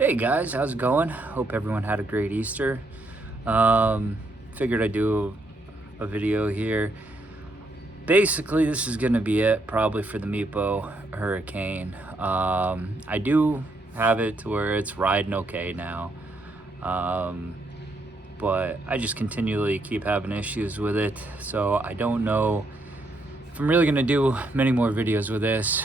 Hey guys, how's it going? Hope everyone had a great Easter. Figured I'd do a video here. Basically, this is gonna be it probably for the Meepo Hurricane. I do have it to where it's riding okay now. But I just continually keep having issues with it. So I don't know if I'm really gonna do many more videos with this.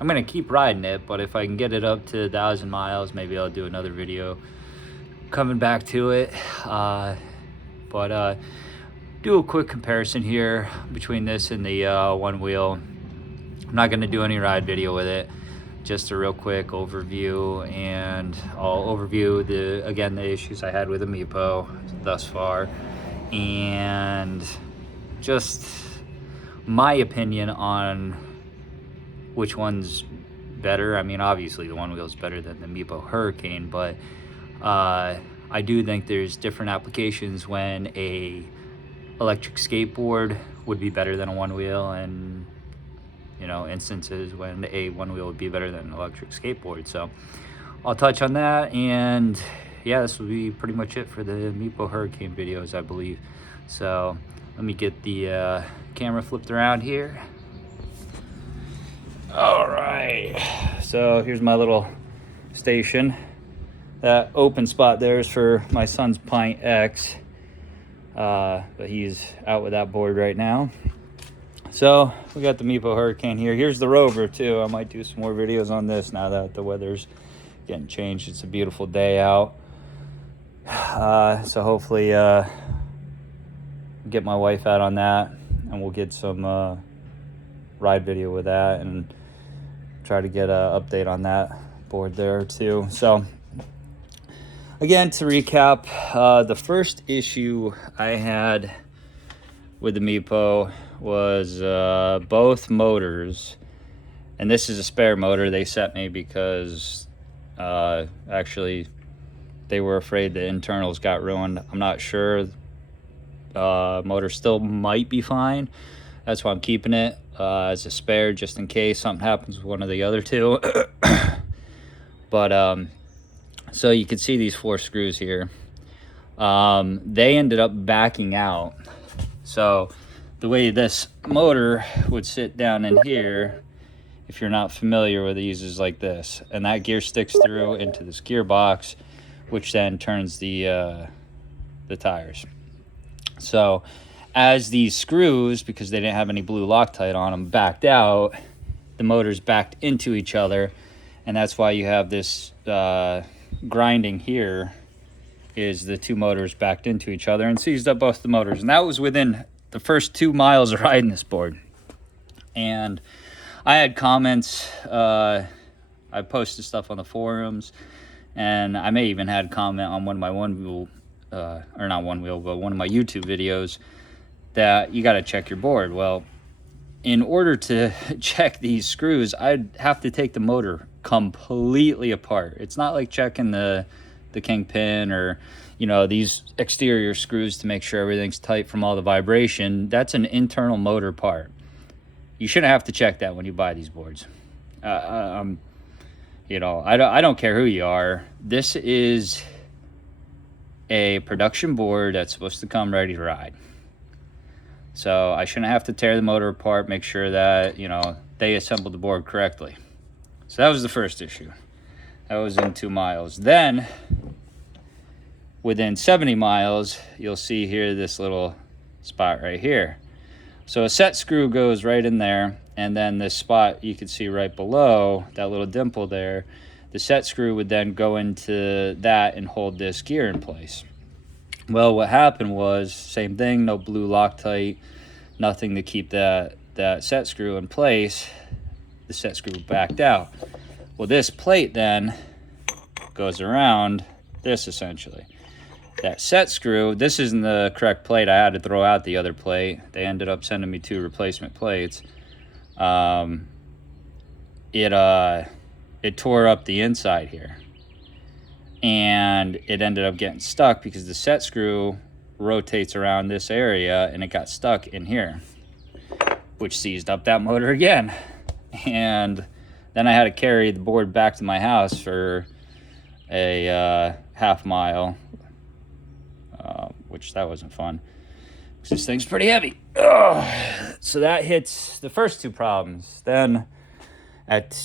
I'm gonna keep riding it, but if I can get it up to 1,000 miles, maybe I'll do another video coming back to it. Do a quick comparison here between this and the OneWheel. I'm not gonna do any ride video with it, just a real quick overview, and I'll overview the issues I had with the Meepo thus far, and just my opinion on which one's better. I mean, obviously the OneWheel is better than the Meepo Hurricane, but I do think there's different applications when a electric skateboard would be better than a OneWheel, and instances when a OneWheel would be better than an electric skateboard. So I'll touch on that, and yeah, this will be pretty much it for the Meepo Hurricane videos, I believe. So let me get the camera flipped around here. All right, so here's my little station. That open spot there is for my son's Pint X, but he's out with that board right now. So we got the Meepo Hurricane here. Here's the Rover too. I might do some more videos on this now that the weather's getting changed. It's a beautiful day out. So hopefully get my wife out on that, and we'll get some ride video with that, and try to get an update on that board there too. So again, to recap, the first issue I had with the Meepo was both motors, and this is a spare motor they sent me because actually they were afraid the internals got ruined. I'm not sure. Motor still might be fine. That's why I'm keeping it as a spare, just in case something happens with one of the other two. But so you can see these 4 screws here. They ended up backing out. So the way this motor would sit down in here, if you're not familiar with these, is like this, and that gear sticks through into this gearbox, which then turns the tires. So as these screws, because they didn't have any blue Loctite on them, backed out, the motors backed into each other, and that's why you have this grinding here, is the 2 motors backed into each other and seized up both the motors. And that was within the first 2 miles of riding this board. And I had comments, I posted stuff on the forums, and I may even had comment on one of my OneWheel, or not OneWheel, but one of my YouTube videos, that you got to check your board. Well, in order to check these screws, I'd have to take the motor completely apart. It's not like checking the kingpin or these exterior screws to make sure everything's tight from all the vibration. That's an internal motor part. You shouldn't have to check that when you buy these boards. I don't care who you are. This is a production board that's supposed to come ready to ride. So I shouldn't have to tear the motor apart, make sure that, they assembled the board correctly. So that was the first issue. That was in 2 miles. Then, within 70 miles, you'll see here this little spot right here. So a set screw goes right in there, and then this spot you can see right below, that little dimple there, the set screw would then go into that and hold this gear in place. Well, what happened was, same thing, no blue Loctite, nothing to keep that set screw in place. The set screw backed out. Well, this plate then goes around this essentially. That set screw, this isn't the correct plate. I had to throw out the other plate. They ended up sending me 2 replacement plates. It tore up the inside here, and it ended up getting stuck because the set screw rotates around this area, and it got stuck in here, which seized up that motor again. And Then I had to carry the board back to my house for a half mile, which that wasn't fun because this thing's pretty heavy. Ugh. So that hits the first two problems. Then at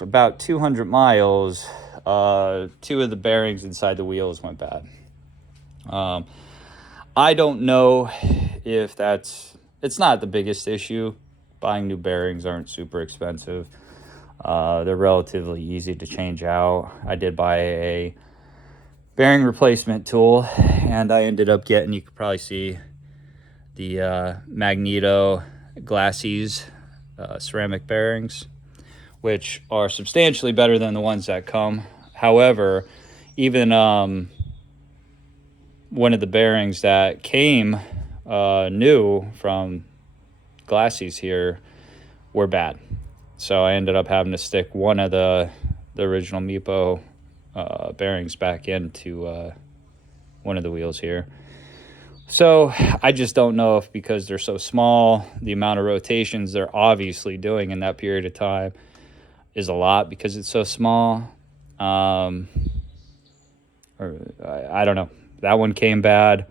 about 200 miles, two of the bearings inside the wheels went bad. I don't know if it's not the biggest issue. Buying new bearings aren't super expensive. They're relatively easy to change out. I did buy a bearing replacement tool, and I ended up getting, you could probably see, the Magneto Glassies ceramic bearings, which are substantially better than the ones that come. However, even one of the bearings that came new from Glassies here were bad. So I ended up having to stick one of the original Meepo bearings back into one of the wheels here. So I just don't know if, because they're so small, the amount of rotations they're obviously doing in that period of time is a lot because it's so small. Or I don't know. That one came bad.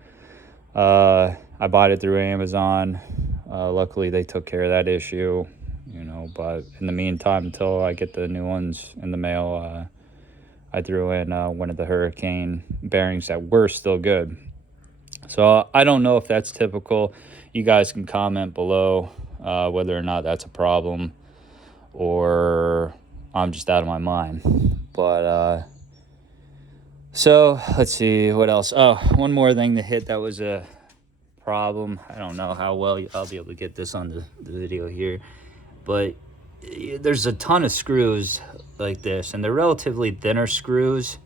I bought it through Amazon. Luckily, they took care of that issue, but in the meantime, until I get the new ones in the mail, I threw in one of the Hurricane bearings that were still good. So I don't know if that's typical. You guys can comment below whether or not that's a problem or I'm just out of my mind. But so let's see what else. Oh, one more thing to hit that was a problem. I don't know how well I'll be able to get this on the video here, but there's a ton of screws like this, and they're relatively thinner screws,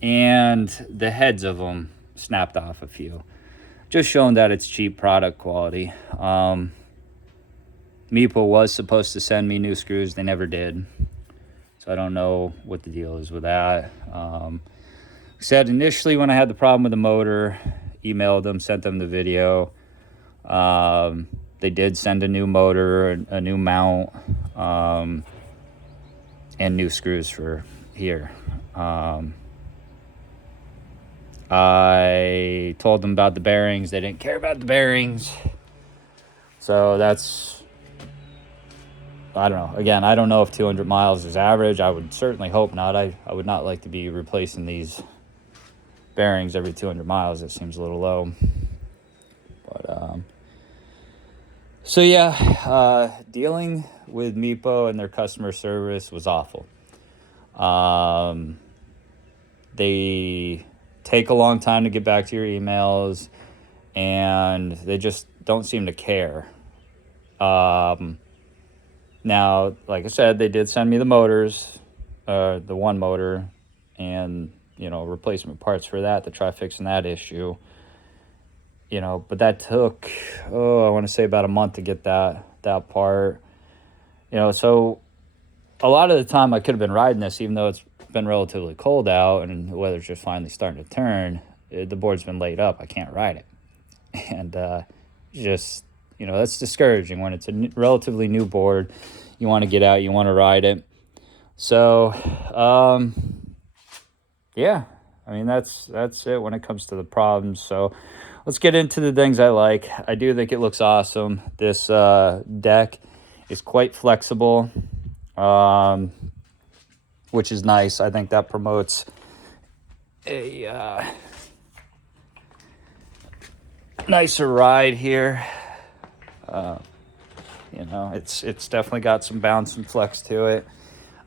and the heads of them snapped off a few, just showing that it's cheap product quality. Meepo was supposed to send me new screws. They never did, so I don't know what the deal is with that. Said initially when I had the problem with the motor, emailed them, sent them the video. They did send a new motor, a new mount, and new screws for here. I told them about the bearings. They didn't care about the bearings. So that's, I don't know. Again, I don't know if 200 miles is average. I would certainly hope not. I would not like to be replacing these bearings every 200 miles. It seems a little low. But so yeah, dealing with Meepo and their customer service was awful. They take a long time to get back to your emails, and they just don't seem to care. Now, like I said, they did send me the motors, the one motor, and replacement parts for that to try fixing that issue. But that took, I want to say about a month to get that part. So a lot of the time I could have been riding this, even though it's been relatively cold out and the weather's just finally starting to turn. The board's been laid up. I can't ride it. And just, that's discouraging when it's a relatively new board. You want to get out, you want to ride it. So, yeah, I mean, that's it when it comes to the problems. So let's get into the things I like. I do think it looks awesome. This deck is quite flexible, which is nice. I think that promotes a nicer ride here. It's definitely got some bounce and flex to it.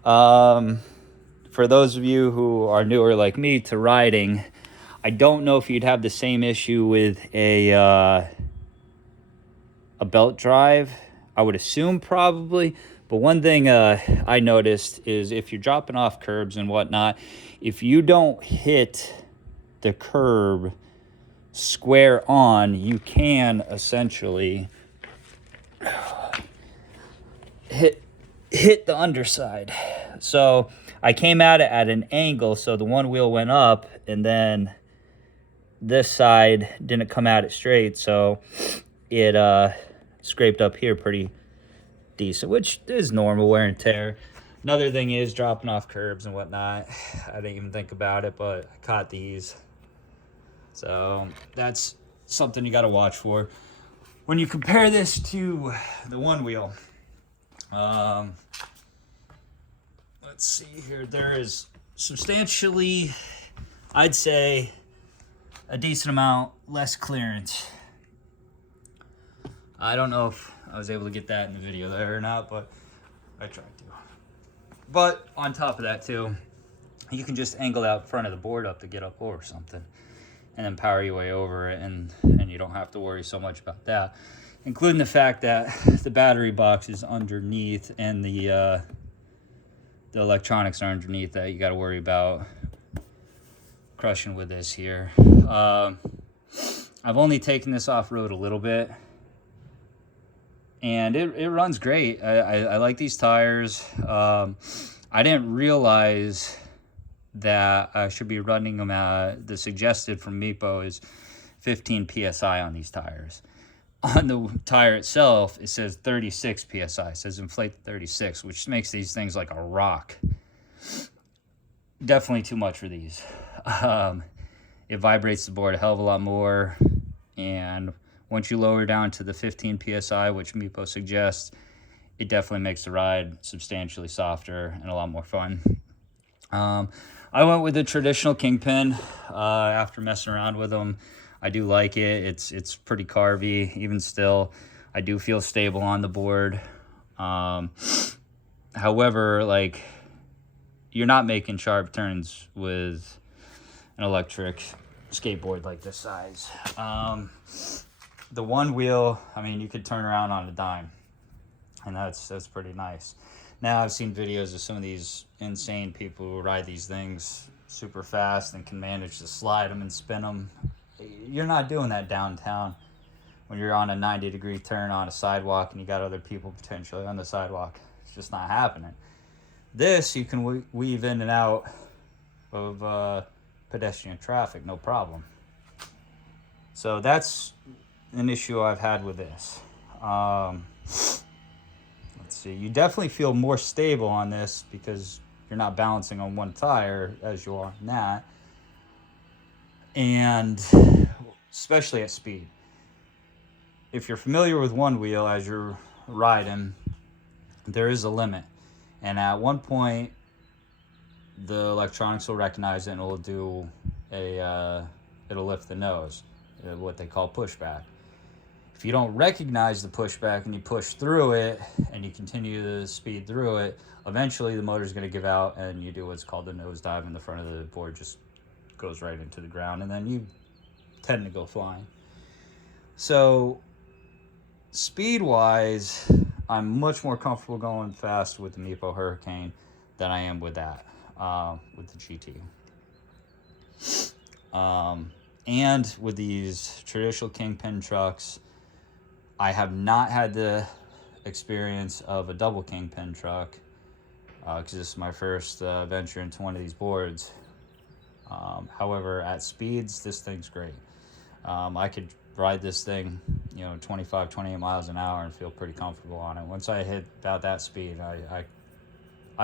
For those of you who are newer like me to riding, I don't know if you'd have the same issue with a belt drive. I would assume probably. But one thing I noticed is if you're dropping off curbs and whatnot, if you don't hit the curb square on, you can essentially hit the underside. So I came at it at an angle, so the one wheel went up, and then this side didn't come at it straight, so it scraped up here pretty decent, which is normal wear and tear. Another thing is dropping off curbs and whatnot. I didn't even think about it, but I caught these. So that's something you got to watch for. When you compare this to the OneWheel, let's see here. There is substantially, I'd say, a decent amount less clearance. I don't know if I was able to get that in the video there or not, but I tried to. But on top of that too, you can just angle that front of the board up to get up over something and then power your way over it, and you don't have to worry so much about that, including the fact that the battery box is underneath and the electronics are underneath that you got to worry about crushing with this here. I've only taken this off-road a little bit, and it runs great. I like these tires. I didn't realize that I should be running them at, the suggested from Meepo is 15 PSI on these tires. On the tire itself, it says 36 PSI. It says inflate 36, which makes these things like a rock. Definitely too much for these. It vibrates the board a hell of a lot more, and once you lower down to the 15 PSI, which Meepo suggests, it definitely makes the ride substantially softer and a lot more fun. I went with the traditional Kingpin after messing around with them. I do like it. It's pretty carvy. Even still, I do feel stable on the board. However, like, you're not making sharp turns with an electric skateboard like this size. The OneWheel, I mean, you could turn around on a dime, and that's pretty nice. Now I've seen videos of some of these insane people who ride these things super fast and can manage to slide them and spin them. You're not doing that downtown when you're on a 90-degree turn on a sidewalk and you got other people potentially on the sidewalk. It's just not happening. This, you can weave in and out of pedestrian traffic, no problem. So that's an issue I've had with this. Let's see, you definitely feel more stable on this because you're not balancing on one tire as you are on that. And especially at speed. If you're familiar with OneWheel as you're riding, there is a limit. And at one point, the electronics will recognize it and it'll do it'll lift the nose, what they call pushback. If you don't recognize the pushback and you push through it and you continue to speed through it, eventually the motor's going to give out and you do what's called the nosedive, and the front of the board just goes right into the ground, and then you tend to go flying. So speed-wise, I'm much more comfortable going fast with the Meepo Hurricane than I am with that, with the GT. And with these traditional Kingpin trucks, I have not had the experience of a double Kingpin truck because this is my first venture into one of these boards. However, at speeds, this thing's great. I could ride this thing, 25, 28 miles an hour and feel pretty comfortable on it. Once I hit about that speed, I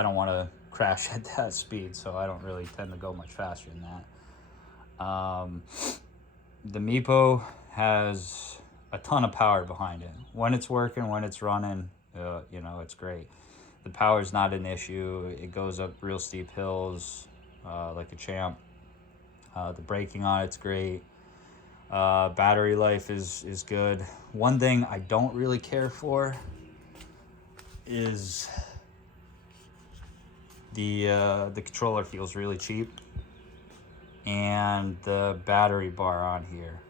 don't want to crash at that speed, so I don't really tend to go much faster than that. The Meepo has a ton of power behind it. When it's working, when it's running, it's great. The power's not an issue. It goes up real steep hills like a champ. The braking on it's great. Battery life is good. One thing I don't really care for is the controller feels really cheap, and the battery bar on here.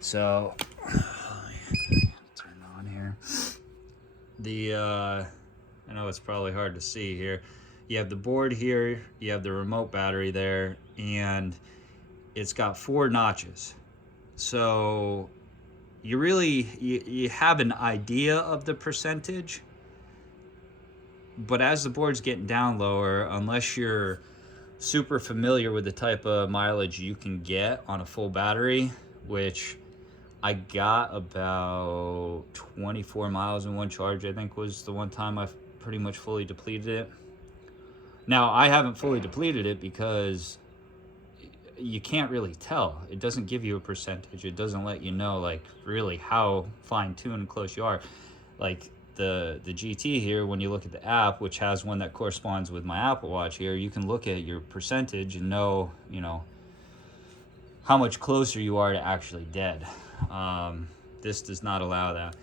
So turn it on here. I know it's probably hard to see here. You have the board here, you have the remote battery there, and it's got 4 notches. So you have an idea of the percentage, but as the board's getting down lower, unless you're super familiar with the type of mileage you can get on a full battery, which I got about 24 miles in one charge, I think was the one time I pretty much fully depleted it. Now, I haven't fully depleted it because you can't really tell. It doesn't give you a percentage. It doesn't let you know, like, really how fine-tuned and close you are. Like, the GT here, when you look at the app, which has one that corresponds with my Apple Watch here, you can look at your percentage and know, you know, how much closer you are to actually dead. This does not allow that.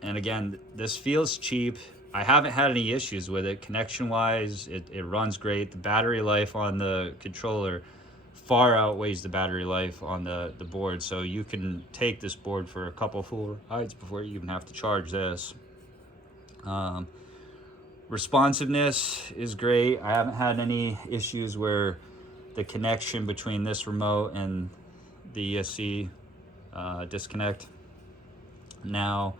And again, this feels cheap. I haven't had any issues with it. Connection-wise, it runs great. The battery life on the controller far outweighs the battery life on the board. So you can take this board for a couple full rides before you even have to charge this. Responsiveness is great. I haven't had any issues where the connection between this remote and the ESC disconnect. Now,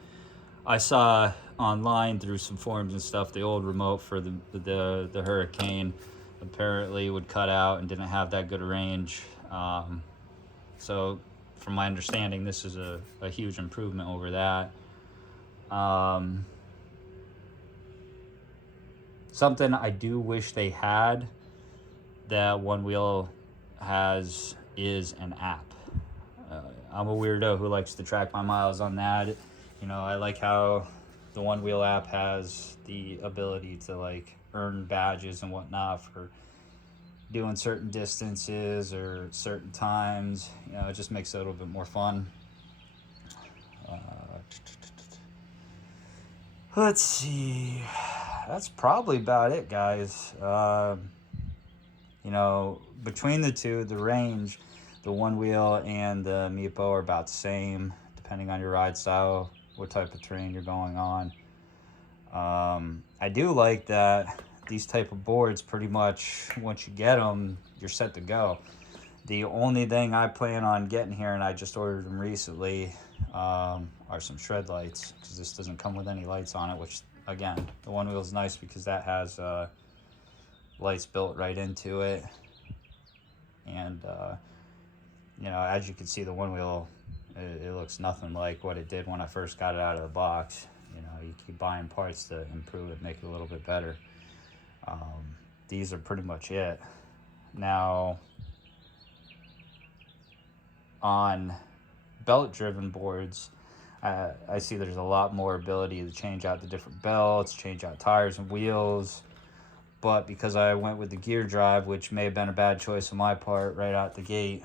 I saw online through some forums and stuff, the old remote for the Hurricane apparently would cut out and didn't have that good a range. So from my understanding, this is a huge improvement over that. Something I do wish they had that OneWheel has is an app. I'm a weirdo who likes to track my miles on that. You know, I like how the OneWheel app has the ability to like earn badges and whatnot for doing certain distances or certain times. You know, it just makes it a little bit more fun. Let's see. That's probably about it, guys. You know, between the two, the range, the OneWheel and the Meepo are about the same, depending on your ride style, what type of terrain you're going on. I do like that these type of boards, pretty much once you get them, you're set to go. The only thing I plan on getting here, and I just ordered them recently, are some shred lights, because this doesn't come with any lights on it, which again, the OneWheel is nice because that has lights built right into it. And you know, as you can see, the OneWheel, it looks nothing like what it did when I first got it out of the box. You know, you keep buying parts to improve it, make it a little bit better. These are pretty much it. Now, on belt-driven boards, I see there's a lot more ability to change out the different belts, change out tires and wheels. But because I went with the gear drive, which may have been a bad choice on my part right out the gate,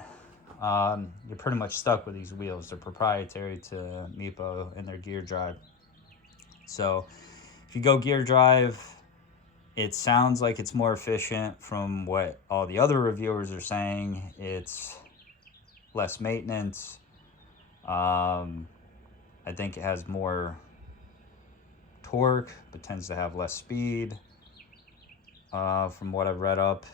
you're pretty much stuck with these wheels. They're proprietary to Meepo and their gear drive. So if you go gear drive, it sounds like it's more efficient from what all the other reviewers are saying. It's less maintenance. I think it has more torque, but tends to have less speed, from what I've read up.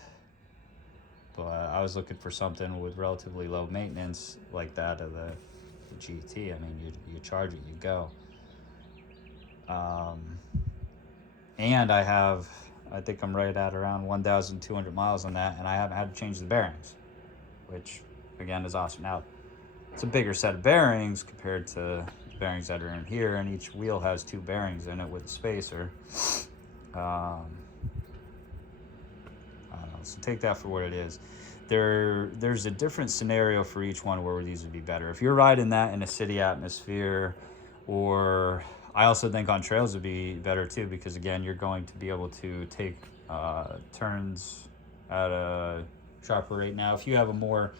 But I was looking for something with relatively low maintenance like that of the GT. I mean, you charge it, you go. And I think I'm right at around 1,200 miles on that, and I haven't had to change the bearings, which again is awesome. Now, it's a bigger set of bearings compared to the bearings that are in here, and each wheel has 2 bearings in it with a spacer. I don't know, so take that for what it is. There's a different scenario for each one where these would be better. If you're riding that in a city atmosphere, or I also think on trails would be better too, because again, you're going to be able to take turns at a sharper rate. Now, if you have a more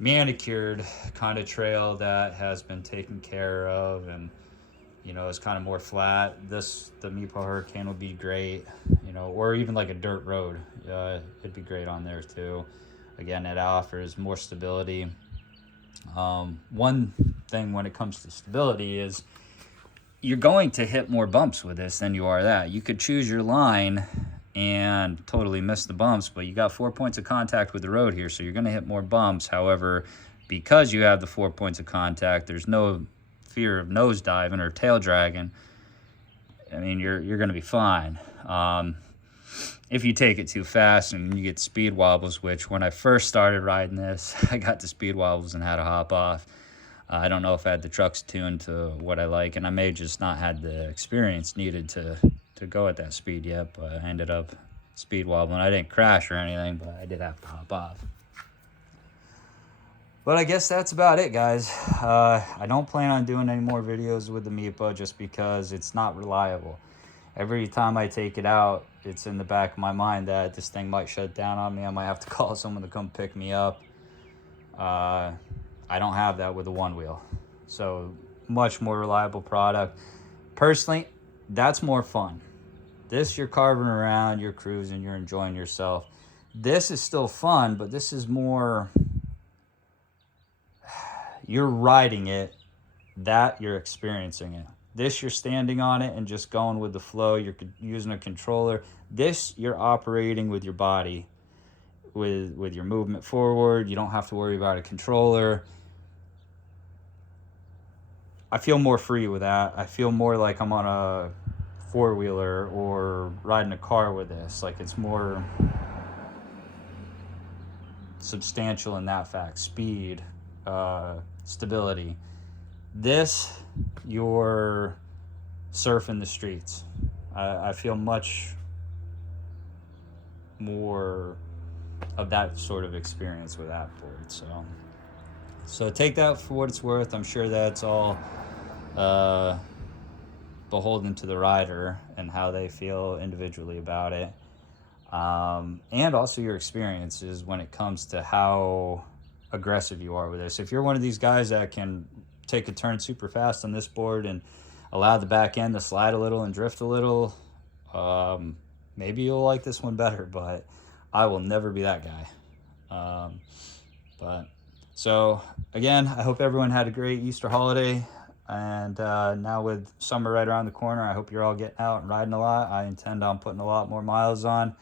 manicured kind of trail that has been taken care of and, you know, is kind of more flat, the Meepo Hurricane would be great, you know, or even like a dirt road. It'd be great on there too. Again, it offers more stability. One thing when it comes to stability is you're going to hit more bumps with this than you are that. You could choose your line and totally miss the bumps, but you got 4 points of contact with the road here, so you're going to hit more bumps. However, because you have the 4 points of contact, there's no fear of nose diving or tail dragging. I mean, you're going to be fine. If you take it too fast and you get speed wobbles, which when I first started riding this, I got the speed wobbles and had to hop off. I don't know if I had the trucks tuned to what I like, and I may just not had the experience needed to go at that speed yet, but I ended up speed wobbling. I didn't crash or anything, but I did have to hop off. But I guess that's about it, guys. I don't plan on doing any more videos with the Meepo just because it's not reliable. Every time I take it out, it's in the back of my mind that this thing might shut down on me. I might have to call someone to come pick me up. I don't have that with the OneWheel. So much more reliable product. Personally, that's more fun. This, you're carving around, you're cruising, you're enjoying yourself. This is still fun, but this is more, you're riding it, that you're experiencing it. This, you're standing on it and just going with the flow. You're using a controller. This, you're operating with your body, with your movement forward. You don't have to worry about a controller. I feel more free with that. I feel more like I'm on a four-wheeler or riding a car with this. Like, it's more substantial in that fact. Speed, stability. This, you're surfing the streets. I feel much more of that sort of experience with that board. So take that for what it's worth. I'm sure that's all beholden to the rider and how they feel individually about it, and also your experiences when it comes to how aggressive you are with this. If you're one of these guys that can take a turn super fast on this board and allow the back end to slide a little and drift a little, maybe you'll like this one better, but I will never be that guy. So again, I hope everyone had a great Easter holiday. And now with summer right around the corner, I hope you're all getting out and riding a lot. I intend on putting a lot more miles on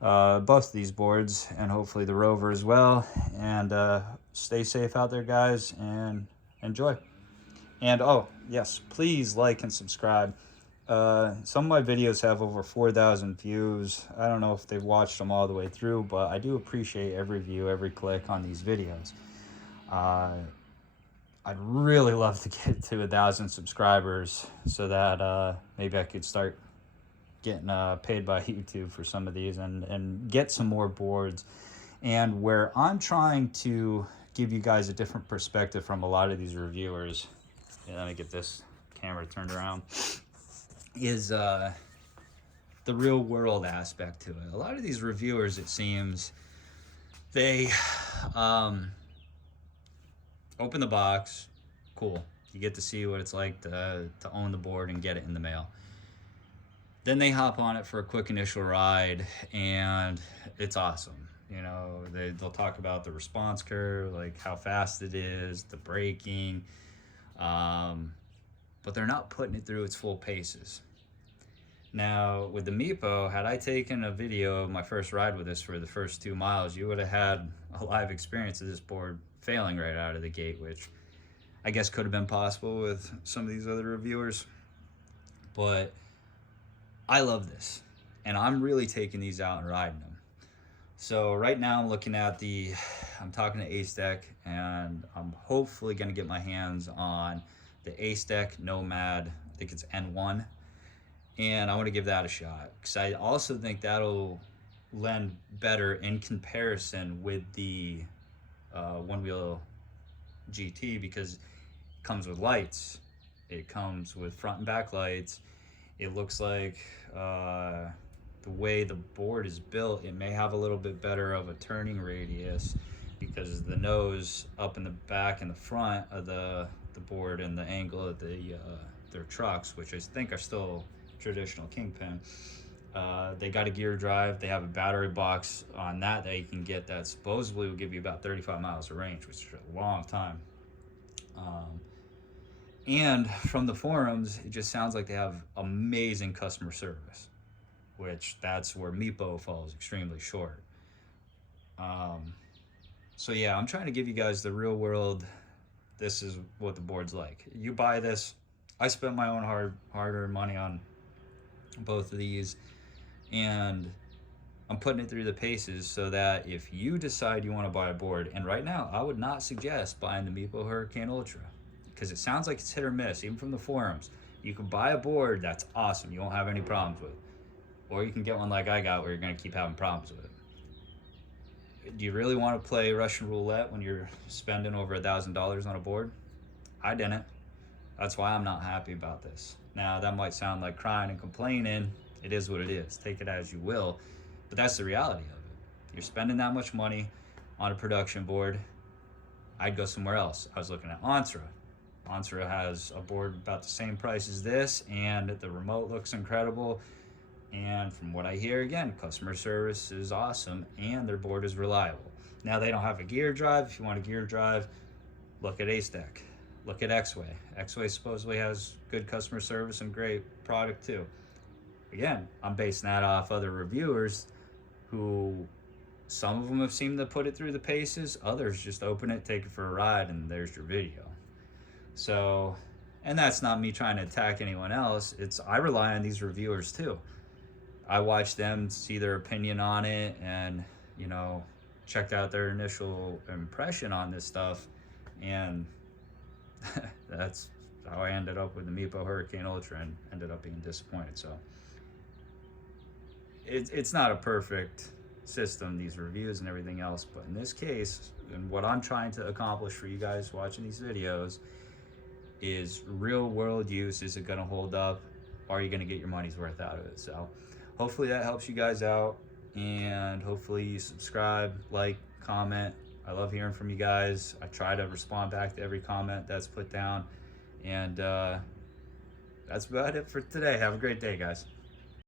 both of these boards, and hopefully the Rover as well. And stay safe out there, guys, and enjoy. And oh yes, please like and subscribe. Some of my videos have over 4,000 views. I don't know if they've watched them all the way through, but I do appreciate every view, every click on these videos. I'd really love to get to 1,000 subscribers so that maybe I could start getting paid by YouTube for some of these and get some more boards. And where I'm trying to give you guys a different perspective from a lot of these reviewers, and let me get this camera turned around, is the real world aspect to it. A lot of these reviewers, it seems, they open the box, cool. You get to see what it's like to own the board and get it in the mail. Then they hop on it for a quick initial ride, and it's awesome. You know, they'll talk about the response curve, like how fast it is, the braking, but they're not putting it through its full paces. Now, with the Meepo, had I taken a video of my first ride with this for the first 2 miles, you would have had a live experience of this board failing right out of the gate, which I guess could have been possible with some of these other reviewers. But I love this, and I'm really taking these out and riding them. So right now I'm looking at I'm talking to Ace Deck, and I'm hopefully going to get my hands on the Ace Deck Nomad, I think it's N1, and I want to give that a shot, because I also think that'll lend better in comparison with the OneWheel GT, because it comes with lights, it comes with front and back lights. It looks like the way the board is built, it may have a little bit better of a turning radius, because the nose up in the back and the front of the board and the angle of their trucks, which I think are still traditional Kingpin, they got a gear drive. They have a battery box on that you can get that supposedly will give you about 35 miles of range, which is a long time. And from the forums, it just sounds like they have amazing customer service, which that's where Meepo falls extremely short. So yeah, I'm trying to give you guys the real world. This is what the board's like. You buy this. I spent my own hard-earned money on both of these, and I'm putting it through the paces so that if you decide you want to buy a board, and right now I would not suggest buying the Meepo Hurricane Ultra, because it sounds like it's hit or miss, even from the forums. You can buy a board that's awesome, you won't have any problems with, or you can get one like I got where you're going to keep having problems with it. Do you really want to play Russian roulette when you're spending over $1,000 on a board? I didn't. That's why I'm not happy about this. Now, that might sound like crying and complaining. It is what it is. Take it as you will. But that's the reality of it. You're spending that much money on a production board. I'd go somewhere else. I was looking at Entra. Entra has a board about the same price as this, and the remote looks incredible. And from what I hear, again, customer service is awesome, and their board is reliable. Now, they don't have a gear drive. If you want a gear drive, look at Ace-Deck. Look at X-Way. X-Way supposedly has good customer service and great product too. Again, I'm basing that off other reviewers who, some of them have seemed to put it through the paces. Others just open it, take it for a ride, and there's your video. So, and that's not me trying to attack anyone else. I rely on these reviewers too. I watch them, see their opinion on it, and, you know, checked out their initial impression on this stuff, and that's how I ended up with the Meepo Hurricane Ultra and ended up being disappointed. So it's not a perfect system, these reviews and everything else, but in this case, and what I'm trying to accomplish for you guys watching these videos is real world use. Is it going to hold up? Are you going to get your money's worth out of it? So hopefully that helps you guys out, and hopefully you subscribe, like, comment. I love hearing from you guys. I try to respond back to every comment that's put down, and that's about it for today. Have a great day, guys.